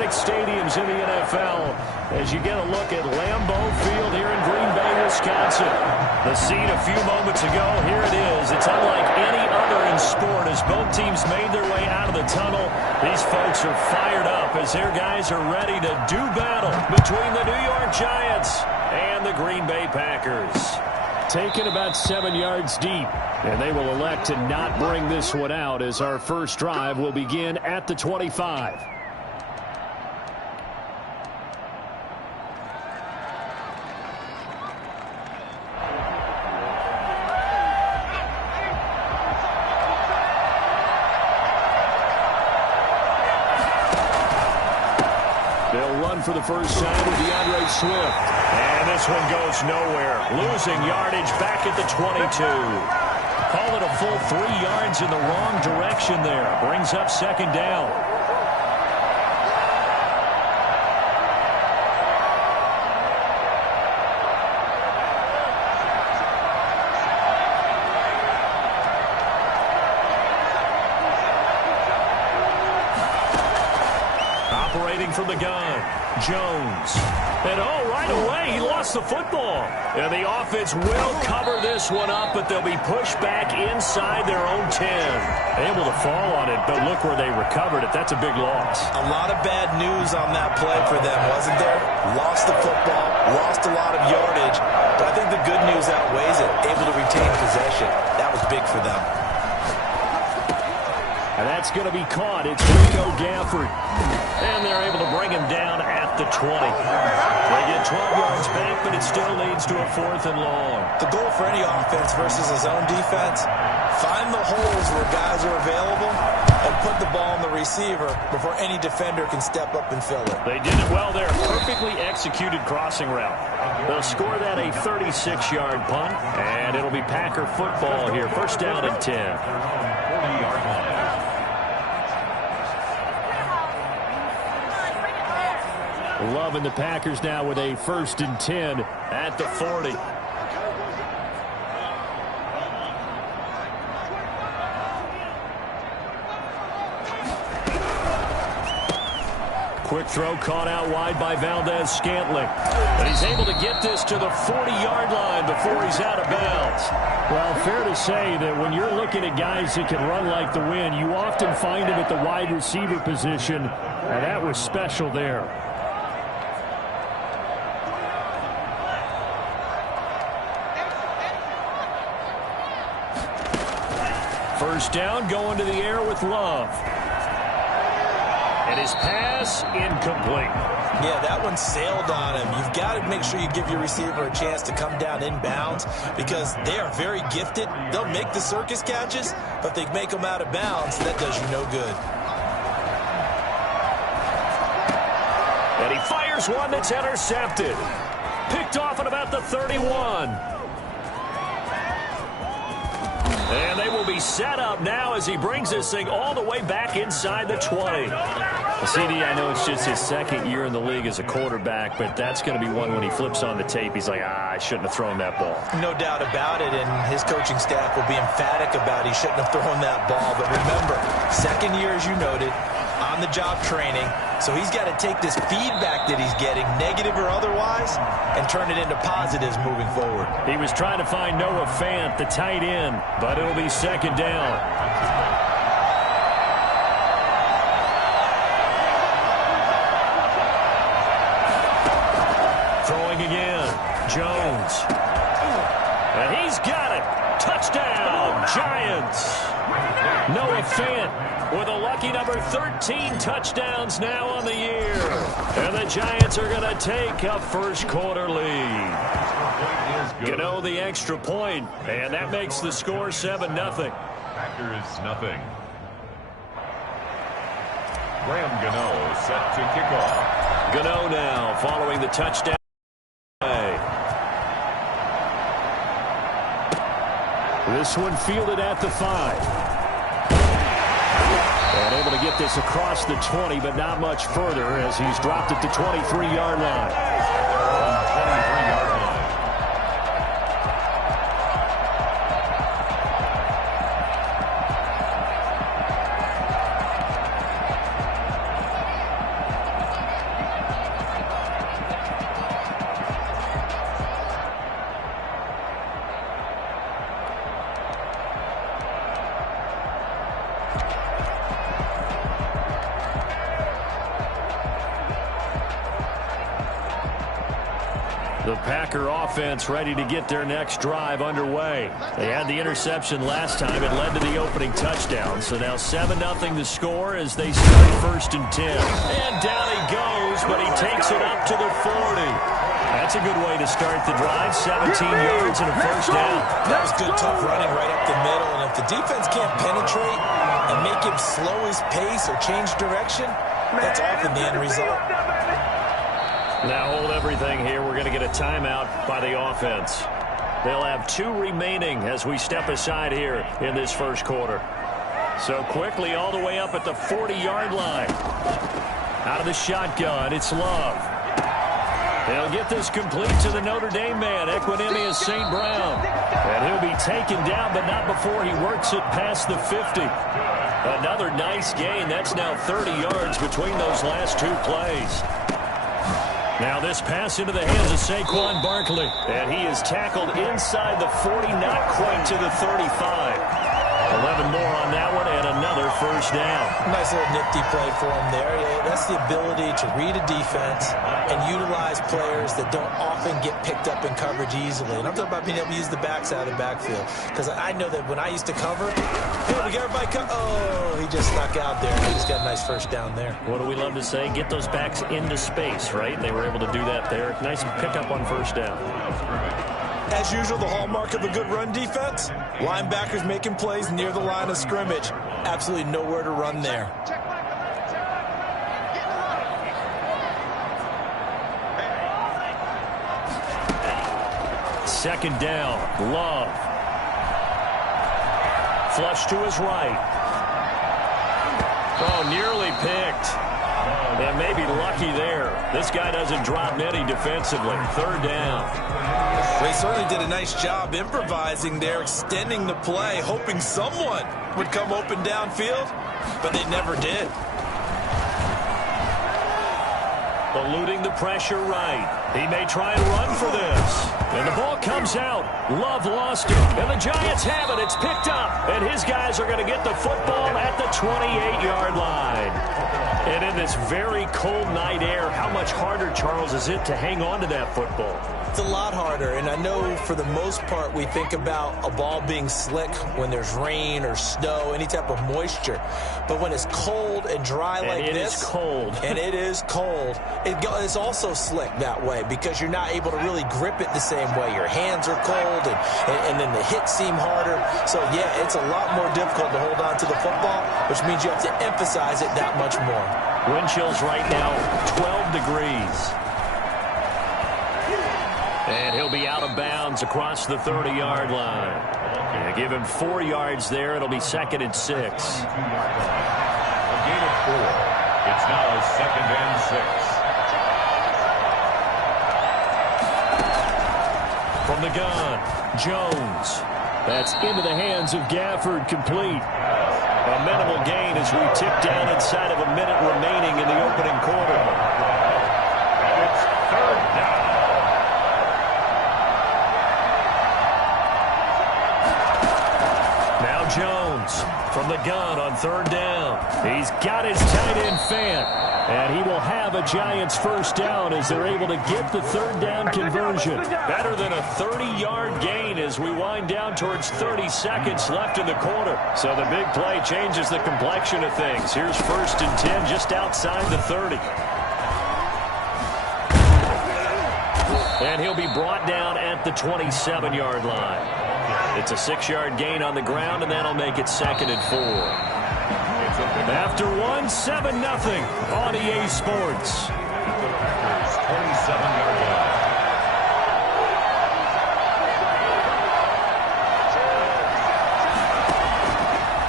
iconic stadiums in the NFL as you get a look at Lambeau Field here in Green Bay, Wisconsin. The scene a few moments ago, here it is. It's unlike any other in sport as both teams made their way out of the tunnel. These folks are fired up as their guys are ready to do battle between the New York Giants and the Green Bay Packers. Taken about 7 yards deep, and they will elect to not bring this one out as our first drive will begin at the 25. They'll run for the first time with DeAndre Swift. And this one goes nowhere. Losing yardage back at the 22. Call it a full 3 yards in the wrong direction there. Brings up second down. Operating from the gun, Jones. And right away, he lost the football. And the offense will cover this one up, but they'll be pushed back inside their own 10. Able to fall on it, but look where they recovered it. That's a big loss. A lot of bad news on that play for them, wasn't there? Lost the football, lost a lot of yardage, but I think the good news outweighs it. Able to retain possession. That was big for them. And that's going to be caught. It's Rico Gafford. And they're able to bring him down at the 20. They get 12 yards back, but it still leads to a 4th and long. The goal for any offense versus a zone defense, find the holes where guys are available and put the ball on the receiver before any defender can step up and fill it. They did it well there. Perfectly executed crossing route. They'll score that a 36-yard punt, and it'll be Packer football here. First down and 10. 40-yard line. Loving the Packers now with a 1st and 10 at the 40. Quick throw caught out wide by Valdez-Scantling. But he's able to get this to the 40-yard line before he's out of bounds. Well, fair to say that when you're looking at guys that can run like the wind, you often find him at the wide receiver position, and that was special there. First down, going to the air with Love. And his pass incomplete. Yeah, that one sailed on him. You've got to make sure you give your receiver a chance to come down inbounds because they are very gifted. They'll make the circus catches, but they make them out of bounds. That does you no good. And he fires one that's intercepted. Picked off at about the 31. And they will be set up now as he brings this thing all the way back inside the 20. CD, I know it's just his 2nd year in the league as a quarterback, but that's going to be one when he flips on the tape. He's like, I shouldn't have thrown that ball. No doubt about it, and his coaching staff will be emphatic about he shouldn't have thrown that ball. But remember, 2nd year, as you noted, on-the-job training. So he's got to take this feedback that he's getting, negative or otherwise, and turn it into positives moving forward. He was trying to find Noah Fant, the tight end, but it'll be 2nd down. Throwing again, Jones. And he's got it. Touchdown, Giants. Noah Fant with a lucky number 13 touchdowns now on the year. And the Giants are going to take a first-quarter lead. Gano the extra point, and that makes the score 7-0. Packers nothing. Graham Gano set to kick off. Gano now following the touchdown. This one fielded at the 5. And able to get this across the 20, but not much further as he's dropped at the 23-yard line. 23-yard line. The Packer offense ready to get their next drive underway. They had the interception last time. It led to the opening touchdown. So now 7-0 the score as they start 1st and 10. And down he goes, but he takes it up to the 40. That's a good way to start the drive. 17 yards and a 1st down. That was good, tough running right up the middle. And if the defense can't penetrate and make him slow his pace or change direction, that's often the end result. Now hold everything here. We're going to get a timeout by the offense. They'll have 2 remaining as we step aside here in this first quarter. So quickly all the way up at the 40-yard line. Out of the shotgun, it's Love. They'll get this complete to the Notre Dame man, Equanimeous St. Brown. And he'll be taken down, but not before he works it past the 50. Another nice gain. That's now 30 yards between those last 2 plays. Now this pass into the hands of Saquon Barkley. And he is tackled inside the 40, not quite to the 35. 11 more on that one, and another 1st down. Nice little nifty play for him there. That's the ability to read a defense and utilize players that don't often get picked up in coverage easily. And I'm talking about being able to use the backs out of the backfield. Because I know that when I used to cover, hey, we got everybody cover. Oh, he just snuck out there. He just got a nice 1st down there. What do we love to say? Get those backs into space, right? They were able to do that there. Nice pickup on 1st down. As usual, the hallmark of a good run defense, linebackers making plays near the line of scrimmage. Absolutely nowhere to run there. Second down, Love. Flush to his right. Oh, nearly picked. And maybe lucky there. This guy doesn't drop many defensively. 3rd down. Well, he certainly did a nice job improvising there, extending the play, hoping someone would come open downfield, but they never did. Eluding the pressure right. He may try and run for this. And the ball comes out. Love lost it. And the Giants have it. It's picked up. And his guys are going to get the football at the 28-yard line. And in this very cold night air, how much harder, Charles, is it to hang on to that football? It's a lot harder, and I know for the most part we think about a ball being slick when there's rain or snow, any type of moisture. But when it's cold and dry like this, it is cold. And it is cold, it's also slick that way because you're not able to really grip it the same way. Your hands are cold, and then the hits seem harder. So, yeah, it's a lot more difficult to hold on to the football, which means you have to emphasize it that much more. Wind chills right now, 12 degrees. And he'll be out of bounds across the 30-yard line. Yeah, give him 4 yards there. It'll be 2nd and 6. A gain of 4. It's now 2nd and 6. From the gun, Jones. That's into the hands of Gafford, complete. A minimal gain as we tick down inside of a minute remaining in the opening quarter. And it's 3rd down. Jones from the gun on 3rd down. He's got his tight end Fant, and he will have a Giants 1st down as they're able to get the 3rd down conversion. Better than a 30-yard gain as we wind down towards 30 seconds left in the quarter. So the big play changes the complexion of things. Here's 1st and 10 just outside the 30. And he'll be brought down at the 27-yard line. It's a 6-yard gain on the ground, and that'll make it 2nd and 4. After 1, 7-0 on EA Sports. 27-yard line.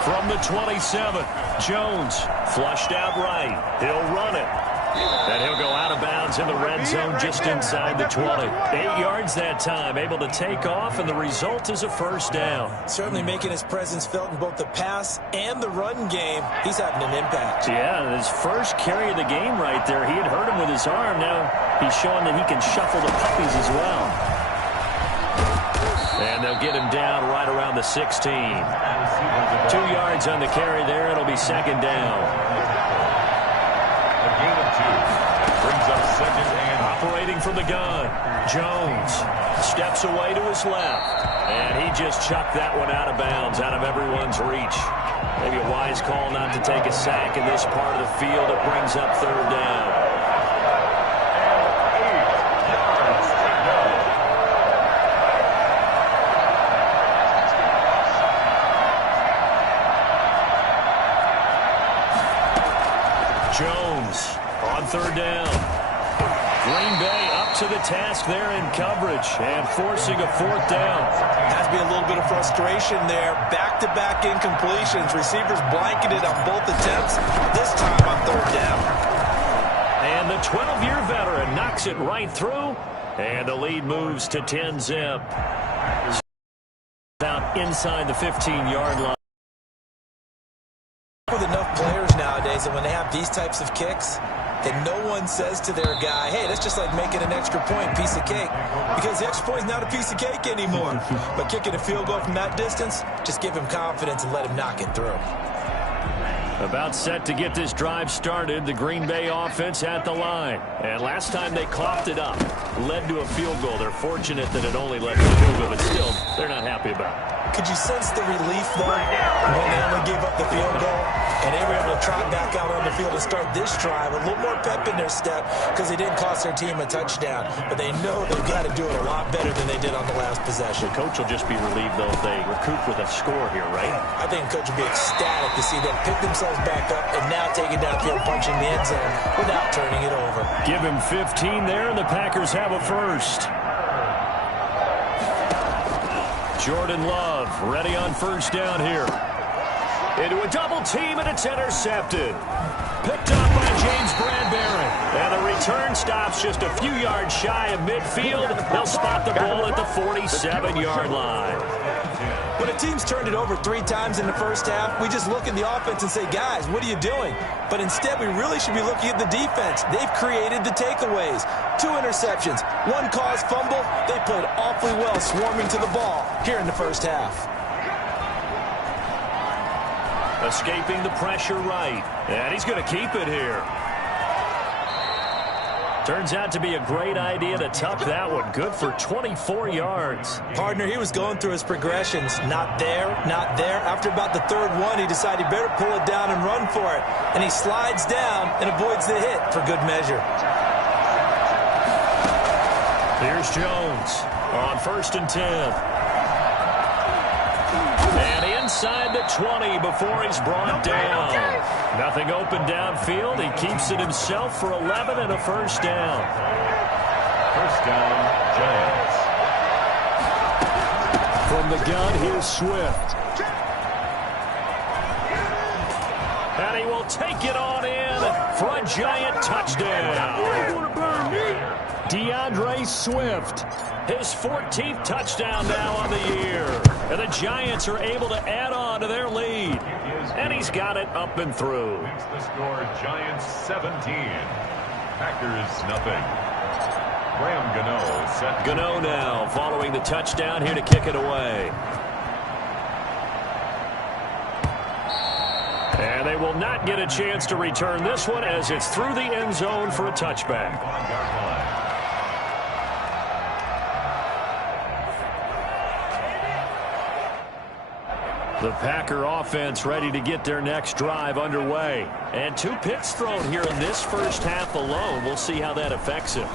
From the 27, Jones flushed out right. He'll run it. And he'll go out of bounds in the red zone just inside the 20. 8 yards that time, able to take off, and the result is a 1st down. Certainly making his presence felt in both the pass and the run game. He's having an impact. Yeah, his first carry of the game right there. He had hurt him with his arm. Now he's showing that he can shuffle the puppies as well. And they'll get him down right around the 16. 2 yards on the carry there. It'll be 2nd down. A gain of 2. Brings up 2nd and... Operating from the gun. Jones steps away to his left. And he just chucked that one out of bounds, out of everyone's reach. Maybe a wise call not to take a sack in this part of the field. It brings up third down. Jones on third down. Green Bay up to the task there in coverage and forcing a fourth down. Has to be a little bit of frustration there. Back-to-back incompletions. Receivers blanketed on both attempts, this time on third down. And the 12-year veteran knocks it right through, and the lead moves to 10-zip. Out inside the 15-yard line. With enough players nowadays, and when they have these types of kicks, and no one says to their guy, hey, that's just like making an extra point, piece of cake. Because the extra point is not a piece of cake anymore. But kicking a field goal from that distance, just give him confidence and let him knock it through. About set to get this drive started, the Green Bay offense at the line. And last time they coughed it up, led to a field goal. They're fortunate that it only led to a field goal, but still, they're not happy about it. Could you sense the relief, though, when they only gave up the field goal? And they were able to trot back out on the field to start this drive. A little more pep in their step because they didn't cost their team a touchdown. But they know they've got to do it a lot better than they did on the last possession. The coach will just be relieved, though, if they recoup with a score here, right? I think the coach will be ecstatic to see them pick themselves back up and now take it downfield, punching the end zone without turning it over. Give him 15 there, and the Packers have a first. Jordan Love ready on first down here. Into a double team, and it's intercepted. Picked up by James Bradbury. And the return stops just a few yards shy of midfield. They'll spot the ball at the 47-yard line. When a team's turned it over 3 times in the first half, we just look at the offense and say, guys, what are you doing? But instead, we really should be looking at the defense. They've created the takeaways. 2 interceptions, 1 caused fumble. They played awfully well swarming to the ball here in the first half. Escaping the pressure right. And he's going to keep it here. Turns out to be a great idea to tuck that one. Good for 24 yards. Partner, he was going through his progressions. Not there, not there. After about the 3rd one, he decided he better pull it down and run for it. And he slides down and avoids the hit for good measure. Here's Jones on 1st and 10. And inside the 20 before he's brought down. Nothing open downfield. He keeps it himself for 11 and a first down. First down, Giants. From the gun, here's Swift. And he will take it on in for a Giant touchdown. DeAndre Swift, his 14th touchdown now on the year. And the Giants are able to add on to their lead. And he's got it up and through. Makes the score Giants 17. Packers nothing. Graham Gano set. Gano now following the touchdown here to kick it away. And they will not get a chance to return this one as it's through the end zone for a touchback. The Packer offense ready to get their next drive underway. And 2 picks thrown here in this first half alone. We'll see how that affects him.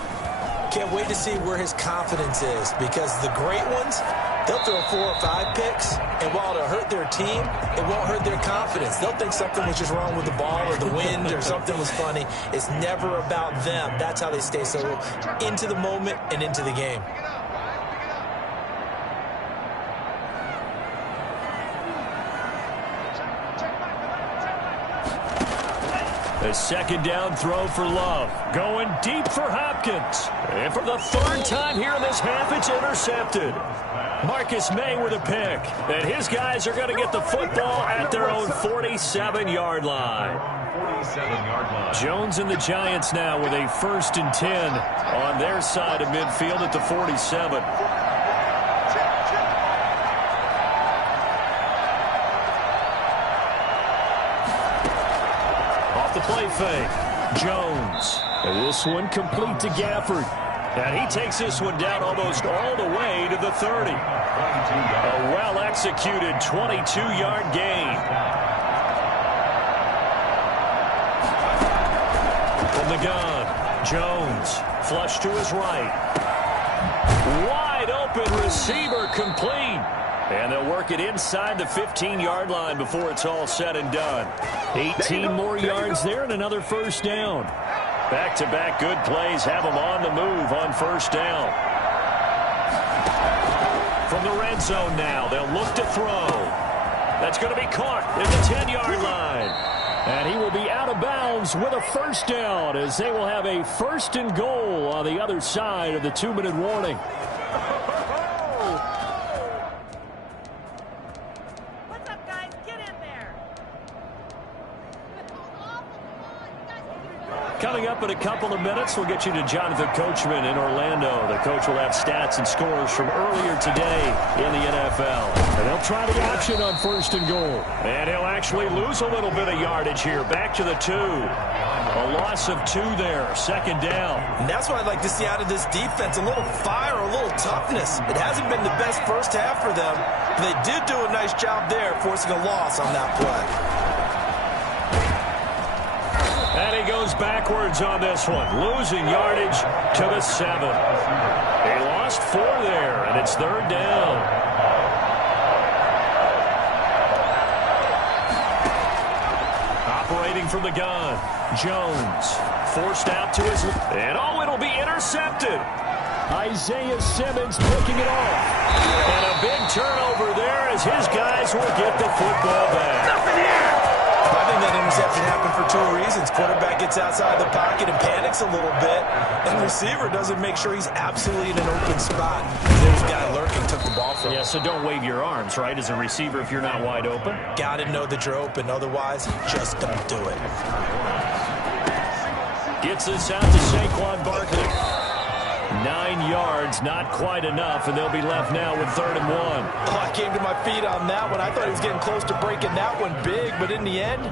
Can't wait to see where his confidence is, because the great ones, they'll throw 4 or 5 picks, and while it'll hurt their team, it won't hurt their confidence. They'll think something was just wrong with the ball or the wind or something was funny. It's never about them. That's how they stay so into the moment and into the game. A 2nd down throw for Love. Going deep for Hopkins. And for the 3rd time here in this half, it's intercepted. Marcus May with a pick. And his guys are going to get the football at their own 47-yard line. 47-yard line. Jones and the Giants now with a 1st and 10 on their side of midfield at the 47. Play fake. Jones. And this one complete to Gafford. And he takes this one down almost all the way to the 30. A well-executed 22-yard gain. From the gun, Jones, flush to his right. Wide open receiver complete. And they'll work it inside the 15-yard line before it's all said and done. 18 more yards there and another first down. Back-to-back good plays have them on the move on first down. From the red zone now, they'll look to throw. That's going to be caught at the 10-yard line. And he will be out of bounds with a first down as they will have a first and goal on the other side of the 2-minute warning. Coming up in a couple of minutes, we'll get you to Jonathan Coachman in Orlando. The coach will have stats and scores from earlier today in the NFL. And they'll try the option on first and goal. And he'll actually lose a little bit of yardage here. Back to the 2. A loss of 2 there. Second down. And that's what I'd like to see out of this defense. A little fire, a little toughness. It hasn't been the best first half for them. But they did do a nice job there, forcing a loss on that play. And he goes backwards on this one, losing yardage to the 7. They lost 4 there, and it's third down. Operating from the gun, Jones forced out to his left, and it'll be intercepted. Isaiah Simmons picking it off. And a big turnover there as his guys will get the football back. Nothing here. I think that interception happened for 2 reasons. Quarterback gets outside the pocket and panics a little bit, and receiver doesn't make sure he's absolutely in an open spot. There's a guy lurking, took the ball from him. Yeah, so don't wave your arms, right, as a receiver if you're not wide open. Got to know that you're open. Otherwise, just don't do it. Gets this out to Saquon Barkley. 9 yards, not quite enough, and they'll be left now with 3rd and 1. Oh, I came to my feet on that one. I thought he was getting close to breaking that one big, but in the end,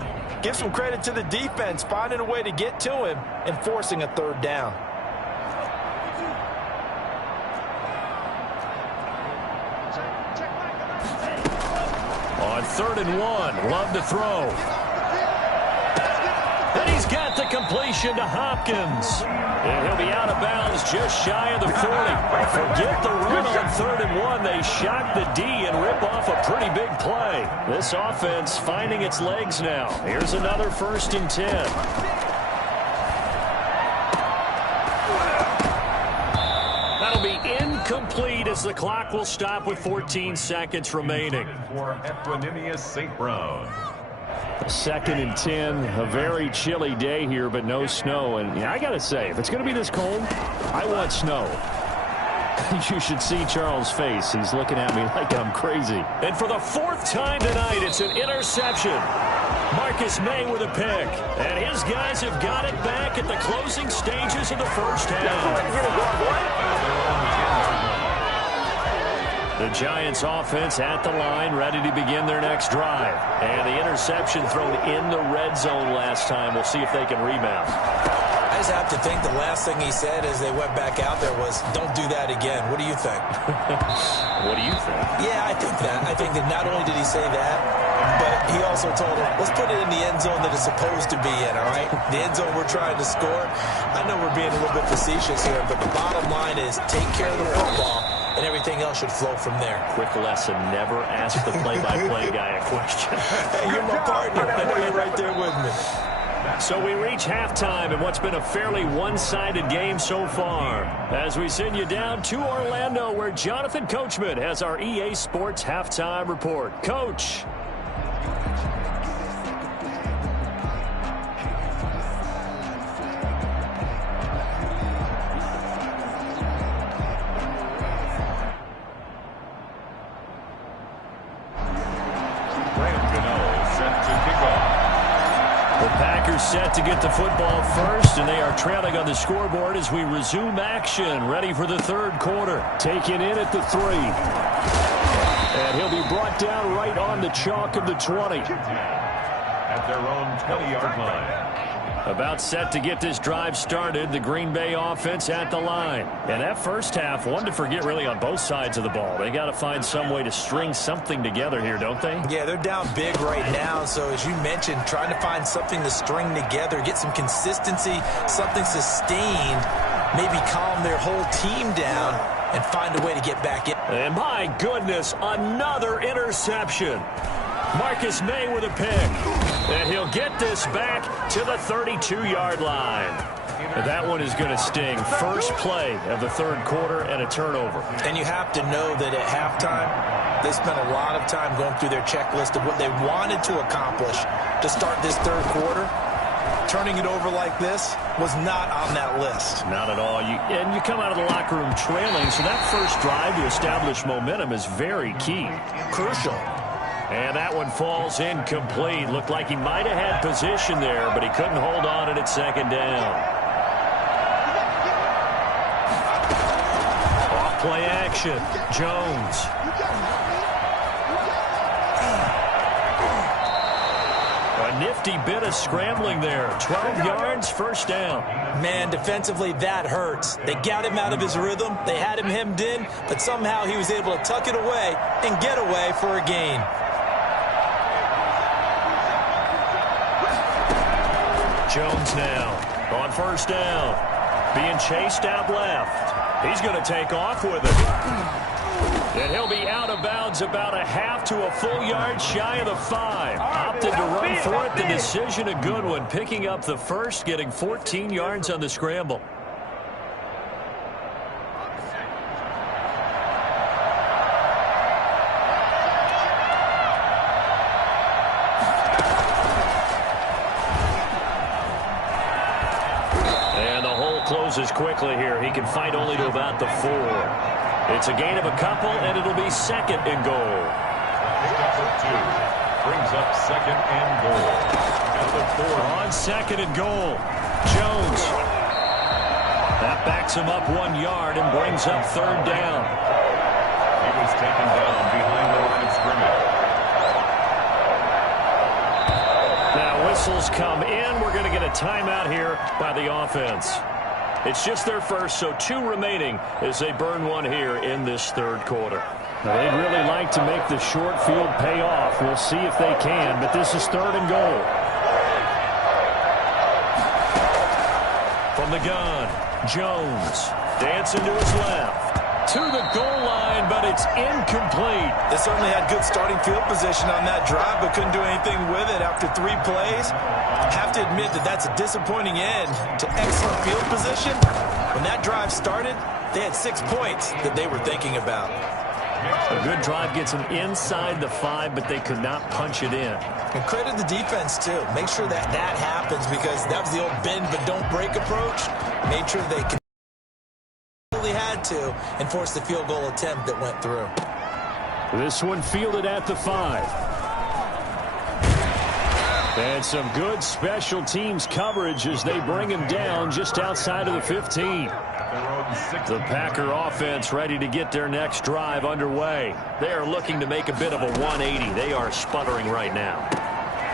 give some credit to the defense, finding a way to get to him and forcing a 3rd down. On 3rd and 1, Love to throw. And he's got the completion to Hopkins. And he'll be out of bounds just shy of the 40. Forget the run on 3rd and 1. They shock the D and rip off a pretty big play. This offense finding its legs now. Here's another 1st and 10. That'll be incomplete as the clock will stop with 14 seconds remaining. For Equanimeous St. Brown. 2nd and 10, a very chilly day here, but no snow. And I got to say, if it's going to be this cold, I want snow. You should see Charles' face. He's looking at me like I'm crazy. And for the 4th time tonight, it's an interception. Marcus May with a pick. And his guys have got it back at the closing stages of the first half. The Giants offense at the line, ready to begin their next drive. And the interception thrown in the red zone last time. We'll see if they can rebound. I just have to think the last thing he said as they went back out there was, don't do that again. What do you think? What do you think? Yeah, I think that. I think that not only did he say that, but he also told him, let's put it in the end zone that it's supposed to be in, all right? The end zone we're trying to score. I know we're being a little bit facetious here, but the bottom line is take care of the football, and everything else should flow from there. Quick lesson, never ask the play-by-play guy a question. Hey, you're my partner. I know you're right there with me. So we reach halftime in what's been a fairly one-sided game so far. As we send you down to Orlando, where Jonathan Coachman has our EA Sports Halftime Report. Coach. Set to get the football first, and they are trailing on the scoreboard as we resume action, ready for the 3rd quarter. Taken in at the 3. And he'll be brought down right on the chalk of the 20. At their own 20-yard line. About set to get this drive started, the Green Bay offense at the line. And that first half, one to forget really on both sides of the ball. They got to find some way to string something together here, don't they? Yeah, they're down big right now. So as you mentioned, trying to find something to string together, get some consistency, something sustained, maybe calm their whole team down and find a way to get back in. And my goodness, another interception. Marcus May with a pick. And he'll get this back to the 32-yard line. And that one is going to sting. First play of the third quarter and a turnover. And you have to know that at halftime, they spent a lot of time going through their checklist of what they wanted to accomplish to start this third quarter. Turning it over like this was not on that list. Not at all. And you come out of the locker room trailing, so that first drive to establish momentum is very key. Crucial. And that one falls incomplete. Looked like he might have had position there, but he couldn't hold on it at second down. Off play action. Jones. A nifty bit of scrambling there. 12 yards, first down. Man, defensively, that hurts. They got him out of his rhythm. They had him hemmed in, but somehow he was able to tuck it away and get away for a gain. Jones now on first down. Being chased out left. He's going to take off with it. And he'll be out of bounds about a half to a full yard shy of the 5. Opted to run for it. The decision a good one. Picking up the first, getting 14 yards on the scramble. Closes quickly here. He can fight only to about the 4. It's a gain of a couple, and it'll be second and goal. Pickup of 2. Brings up second and goal. At the 4. On second and goal. Jones. That backs him up 1 yard and brings up third down. He was taken down behind the line of scrimmage. Now whistles come in. We're going to get a timeout here by the offense. It's just their first, so 2 remaining as they burn one here in this third quarter. They'd really like to make the short field pay off. We'll see if they can, but this is third and goal. From the gun, Jones dancing to his left. To the goal line, but it's incomplete. They certainly had good starting field position on that drive, but couldn't do anything with it after 3 plays. Have to admit that that's a disappointing end to excellent field position. When that drive started, they had 6 points that they were thinking about. A good drive gets them inside the 5, but they could not punch it in. And credit the defense, too. Make sure that that happens because that was the old bend but don't break approach. Made sure they had to enforce the field goal attempt that went through. This one fielded at the 5. And some good special teams coverage as they bring him down just outside of the 15. The Packer offense ready to get their next drive underway. They are looking to make a bit of a 180. They are sputtering right now.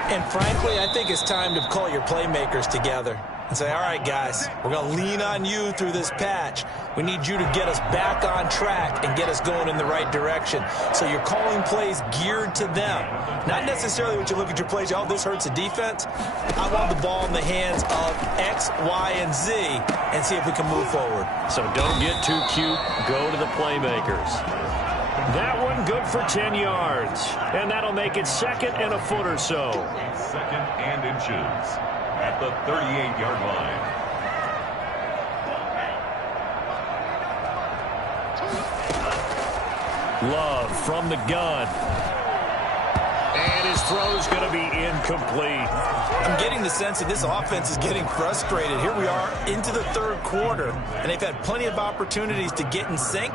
And frankly, I think it's time to call your playmakers together and say, all right, guys, we're going to lean on you through this patch. We need you to get us back on track and get us going in the right direction. So you're calling plays geared to them. Not necessarily what you look at your plays, oh, this hurts the defense. I want the ball in the hands of X, Y, and Z and see if we can move forward. So don't get too cute. Go to the playmakers. That one good for 10 yards. And that'll make it second and a foot or so. Second and inches at the 38-yard line. Love from the gun. And his throw's going to be incomplete. I'm getting the sense that this offense is getting frustrated. Here we are into the third quarter, and they've had plenty of opportunities to get in sync.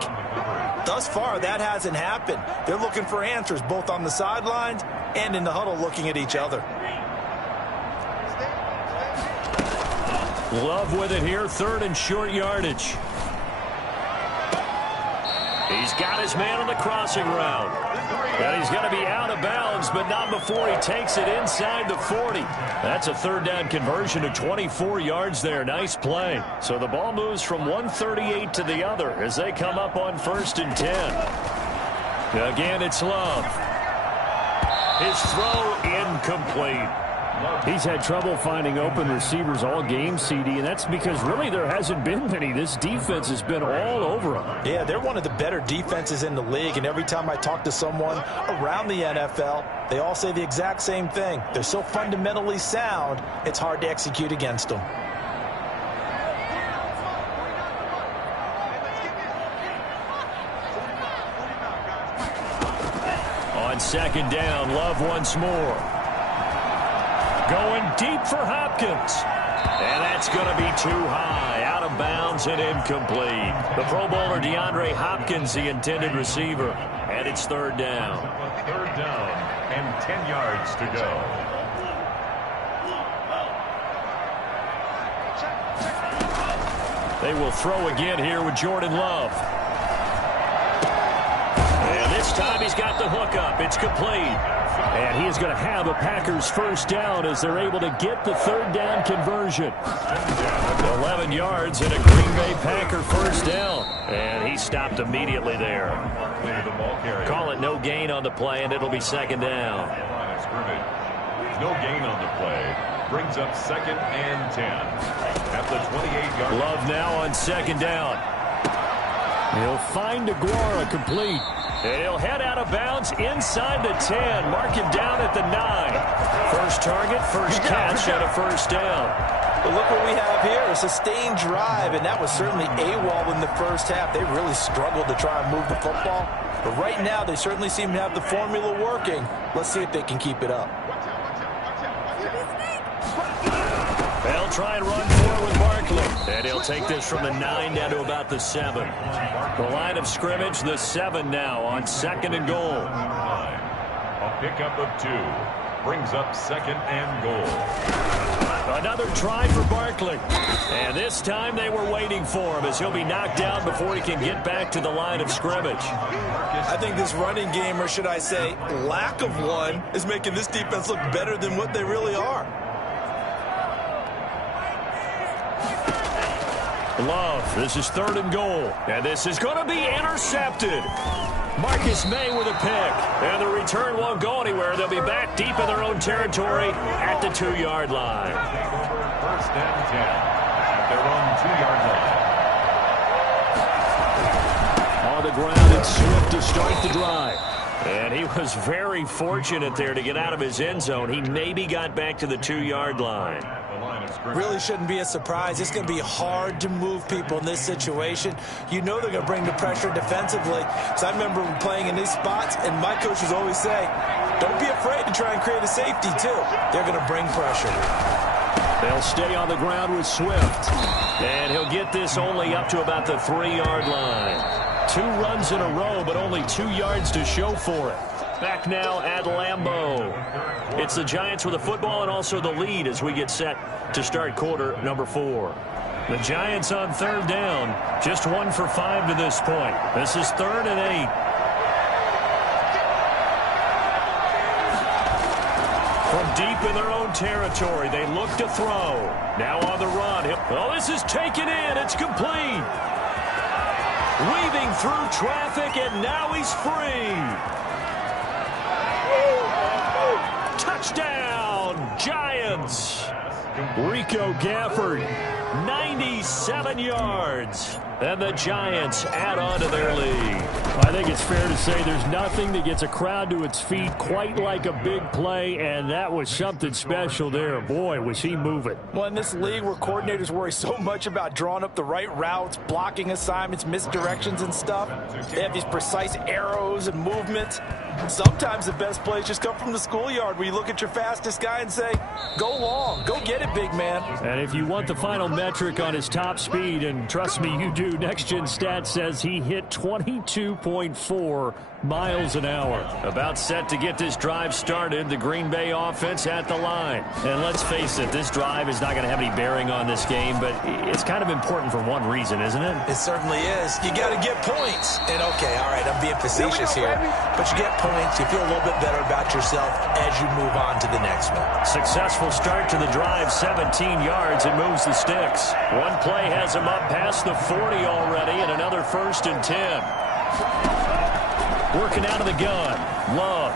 Thus far, that hasn't happened. They're looking for answers both on the sidelines and in the huddle looking at each other. Love with it here, third and short yardage. He's got his man on the crossing route. And he's going to be out of bounds, but not before he takes it inside the 40. That's a third down conversion of 24 yards there. Nice play. So the ball moves from 138 to the other as they come up on 1st and 10. Again, it's Love. His throw incomplete. He's had trouble finding open receivers all game, CD, and that's because really there hasn't been many. This defense has been all over him. Yeah, they're one of the better defenses in the league, and every time I talk to someone around the NFL, they all say the exact same thing. They're so fundamentally sound, it's hard to execute against them. On 2nd down, Love once more. Going deep for Hopkins. And that's going to be too high. Out of bounds and incomplete. The Pro Bowler DeAndre Hopkins, the intended receiver. And it's 3rd down. 3rd down and 10 yards to go. They will throw again here with Jordan Love. And this time he's got the hook up. It's complete. And he is going to have a Packers 1st down as they're able to get the 3rd down conversion. 11 yards and a Green Bay Packer 1st down. And he stopped immediately there. Call it no gain on the play, and it'll be 2nd down. No gain on the play. Brings up 2nd and 10. At the 28-yard line. Love now on 2nd down. He'll find DeGuara complete. And he'll head out of bounds inside the 10. Mark him down at the 9. First target, first catch, and a 1st down. But look what we have here, a sustained drive, and that was certainly AWOL in the first half. They really struggled to try and move the football. But right now, they certainly seem to have the formula working. Let's see if they can keep it up. They'll try and run forward with Barkley. And he'll take this from the 9 down to about the 7. The line of scrimmage, the 7 now on 2nd and goal. A pickup of 2. Brings up 2nd and goal. Another try for Barkley. And this time they were waiting for him as he'll be knocked down before he can get back to the line of scrimmage. I think this running game, or should I say lack of one, is making this defense look better than what they really are. Love, this is 3rd and goal. And this is going to be intercepted. Marcus May with a pick. And the return won't go anywhere. They'll be back deep in their own territory at the 2-yard line. 1st and 10 at their own 2-yard line. On the ground, it's Swift to start the drive. And he was very fortunate there to get out of his end zone. He maybe got back to the 2-yard line. Really shouldn't be a surprise. It's going to be hard to move people in this situation. You know they're going to bring the pressure defensively. So I remember playing in these spots, and my coaches always say, don't be afraid to try and create a safety, too. They're going to bring pressure. They'll stay on the ground with Swift. And he'll get this only up to about the 3-yard line. 2 runs in a row, but only 2 yards to show for it. Back now at Lambeau. It's the Giants with the football and also the lead as we get set to start quarter number 4. The Giants on 3rd down. Just 1 for 5 to this point. This is 3rd and 8. From deep in their own territory, they look to throw. Now on the run. Oh, this is taken in. It's complete. Weaving through traffic, and now he's free. Touchdown, Giants. Rico Gafford, 97 yards. And the Giants add on to their lead. I think it's fair to say there's nothing that gets a crowd to its feet quite like a big play, and that was something special there. Boy, was he moving. Well, in this league where coordinators worry so much about drawing up the right routes, blocking assignments, misdirections and stuff, they have these precise arrows and movements. Sometimes the best plays just come from the schoolyard where you look at your fastest guy and say, go long, go get it, big man. And if you want the final message, metric on his top speed, and trust me, you do. Next Gen Stats says he hit 22.4 miles an hour. About set to get this drive started. The Green Bay offense at the line. And let's face it, this drive is not going to have any bearing on this game, but it's kind of important for one reason, isn't it? It certainly is. You got to get points. And okay, all right, I'm being facetious here, but you get points, you feel a little bit better about yourself as you move on to the next one. Successful start to the drive, 17 yards. It moves the sticks. One play has him up past the 40 already, and another 1st and 10. Working out of the gun. Love.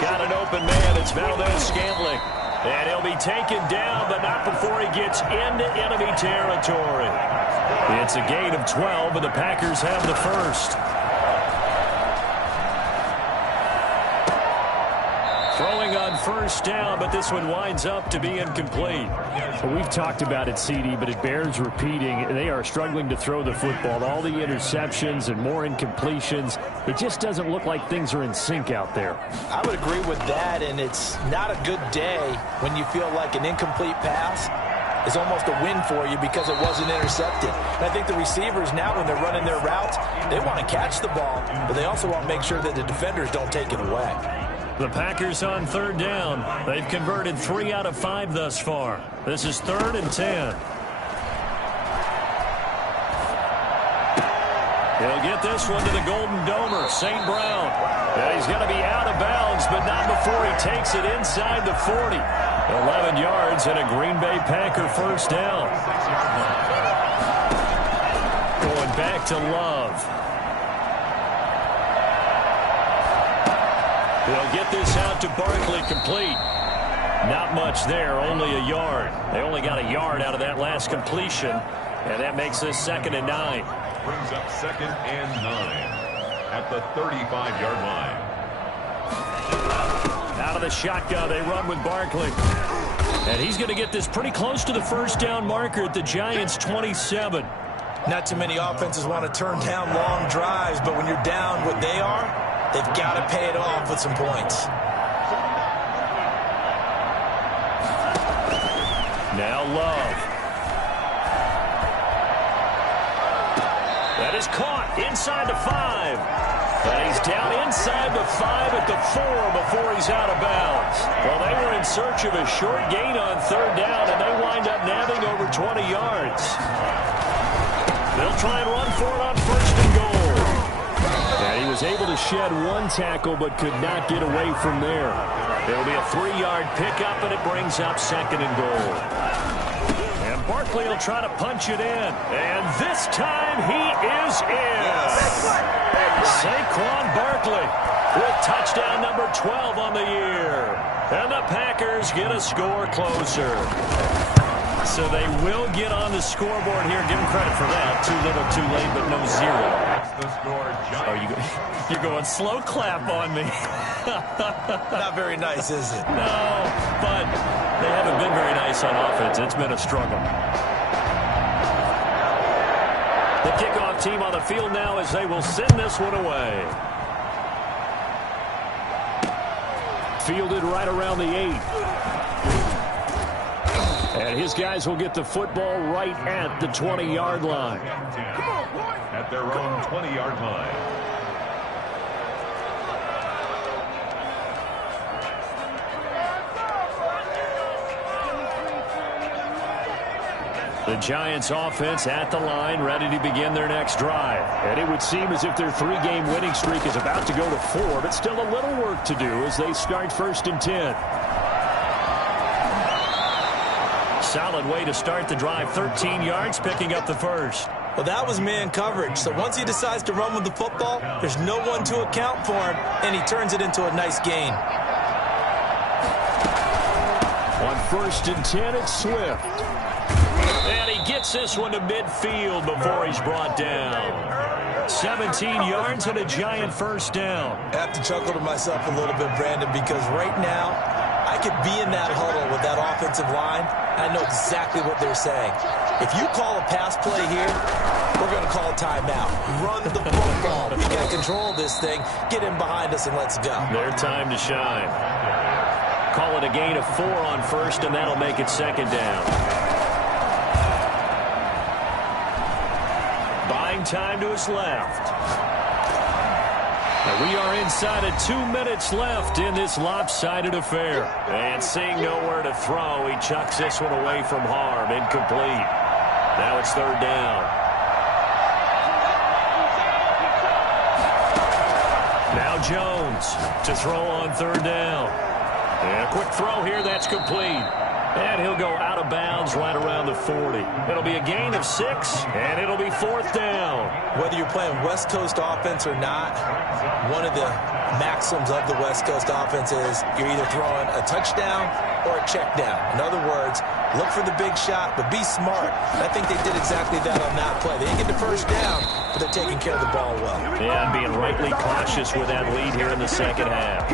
Got an open man. It's Valdez-Scantling. And he'll be taken down, but not before he gets into enemy territory. It's a gain of 12, and the Packers have the first. Throwing on 1st down, but this one winds up to be incomplete. Well, we've talked about it, CD, but it bears repeating. They are struggling to throw the football. All the interceptions and more incompletions. It just doesn't look like things are in sync out there. I would agree with that, and it's not a good day when you feel like an incomplete pass is almost a win for you because it wasn't intercepted. And I think the receivers now, when they're running their routes, they want to catch the ball, but they also want to make sure that the defenders don't take it away. The Packers on 3rd down. They've converted 3 out of 5 thus far. This is 3rd and 10. He'll get this one to the Golden Domer, St. Brown. And he's going to be out of bounds, but not before he takes it inside the 40. 11 yards and a Green Bay Packer 1st down. Going back to Love. They'll get this out to Barkley, complete. Not much there, only a yard. They only got a yard out of that last completion, and that makes this 2nd and 9. Brings up 2nd and 9 at the 35-yard line. Out of the shotgun, they run with Barkley. And he's going to get this pretty close to the 1st down marker at the Giants' 27. Not too many offenses want to turn down long drives, but when you're down what they are, they've got to pay it off with some points. Now Love. That is caught inside the 5. And he's down inside the 5 at the 4 before he's out of bounds. Well, they were in search of a short gain on 3rd down, and they wind up nabbing over 20 yards. They'll try and run for it on 1st and goal. And he was able to shed one tackle but could not get away from there. It'll be a 3-yard pickup, and it brings up 2nd and goal. And Barkley will try to punch it in. And this time he is in. Saquon Barkley with touchdown number 12 on the year. And the Packers get a score closer. So they will get on the scoreboard here. Give them credit for that. Too little, too late, but no 0. The score, You're going slow clap on me. Not very nice, is it? No, but they haven't been very nice on offense. It's been a struggle. The kickoff team on the field now as they will send this one away. Fielded right around the 8. And his guys will get the football right at the 20-yard line. At their own 20-yard line. The Giants offense at the line, ready to begin their next drive. And it would seem as if their 3-game winning streak is about to go to 4, but still a little work to do as they start 1st and 10. Solid way to start the drive. 13 yards, picking up the first. Well, that was man coverage. So once he decides to run with the football, there's no one to account for him, and he turns it into a nice gain. On 1st and 10, it's Swift. And he gets this one to midfield before he's brought down. 17 yards and a Giant 1st down. I have to chuckle to myself a little bit, Brandon, because right now I could be in that huddle with that offensive line. I know exactly what they're saying. If you call a pass play here, we're going to call a timeout. Run the football. We got control of this thing. Get in behind us and let's go. Their time to shine. Call it a gain of 4 on 1st, and that'll make it 2nd down. Playing time to his left. And we are inside of 2 minutes left in this lopsided affair. And seeing nowhere to throw, he chucks this one away from harm. Incomplete. Now it's third down. Now Jones to throw on third down. And a quick throw here, that's complete. And he'll go out of bounds right around the 40. It'll be a gain of 6, and it'll be fourth down. Whether you're playing West Coast offense or not, one of the maxims of the West Coast offense is you're either throwing a touchdown or a check down. In other words, look for the big shot, but be smart. And I think they did exactly that on that play. They didn't get the first down, but they're taking care of the ball well. Yeah, and being rightly cautious with that lead here in the second half.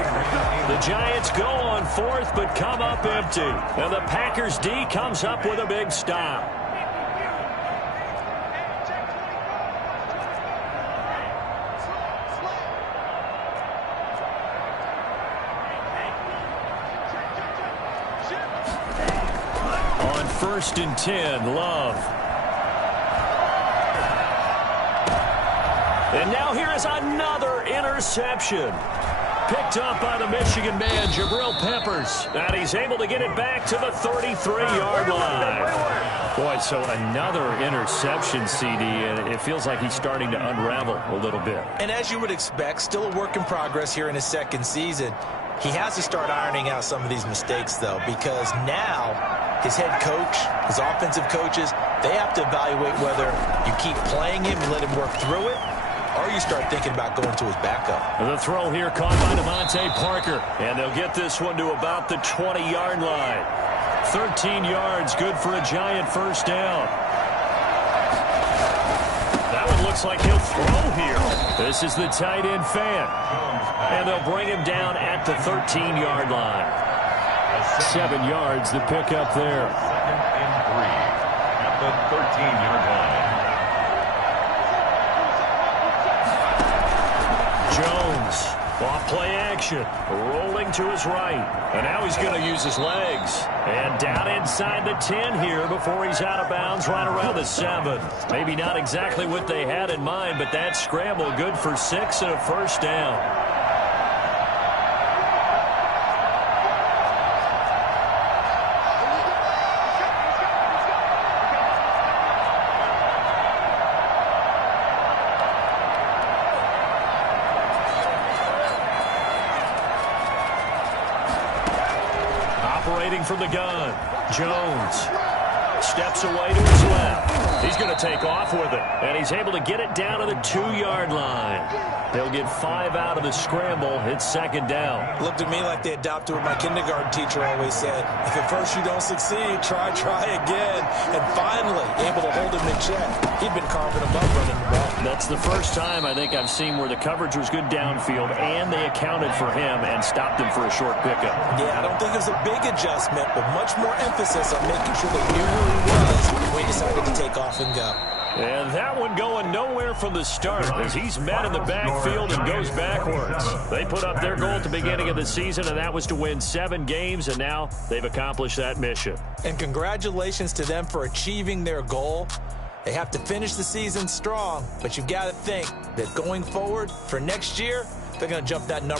The Giants go on fourth, but come up empty. And the Packers D comes up with a big stop. On 1st and 10, Love. And now here is another interception. Picked up by the Michigan man, Jabril Peppers. And he's able to get it back to the 33-yard line. Boy, so another interception, CD, and it feels like he's starting to unravel a little bit. And as you would expect, still a work in progress here in his second season. He has to start ironing out some of these mistakes, though, because now his head coach, his offensive coaches, they have to evaluate whether you keep playing him and let him work through it, or you start thinking about going to his backup. The throw here caught by Devontae Parker, and they'll get this one to about the 20-yard line. 13 yards, good for a Giant first down. That one looks like he'll throw here. This is the tight end fan, and they'll bring him down at the 13-yard line. 7 yards, the pickup there. 2nd and 3 at the 13-yard line. Jones, off play action, rolling to his right. And now he's going to use his legs. And down inside the 10 here before he's out of bounds right around the 7. Maybe not exactly what they had in mind, but that scramble good for 6 and a first down. Operating from the gun, Jones steps away to his left. He's going to take off with it, and he's able to get it down to the 2-yard line. They'll get 5 out of the scramble. It's second down. Looked to me like they adopted what my kindergarten teacher always said. If at first you don't succeed, try again. And finally, able to hold him in check. He'd been carving him up running the ball. That's the first time I think I've seen where the coverage was good downfield, and they accounted for him and stopped him for a short pickup. Yeah, I don't think it was a big adjustment, but much more emphasis on making sure they knew who he was when he decided to take off and go. And that one going nowhere from the start as he's met in the backfield and goes backwards. They put up their goal at the beginning of the season, and that was to win 7 games, and now they've accomplished that mission. And congratulations to them for achieving their goal. They have to finish the season strong, but you've got to think that going forward for next year, they're going to jump that number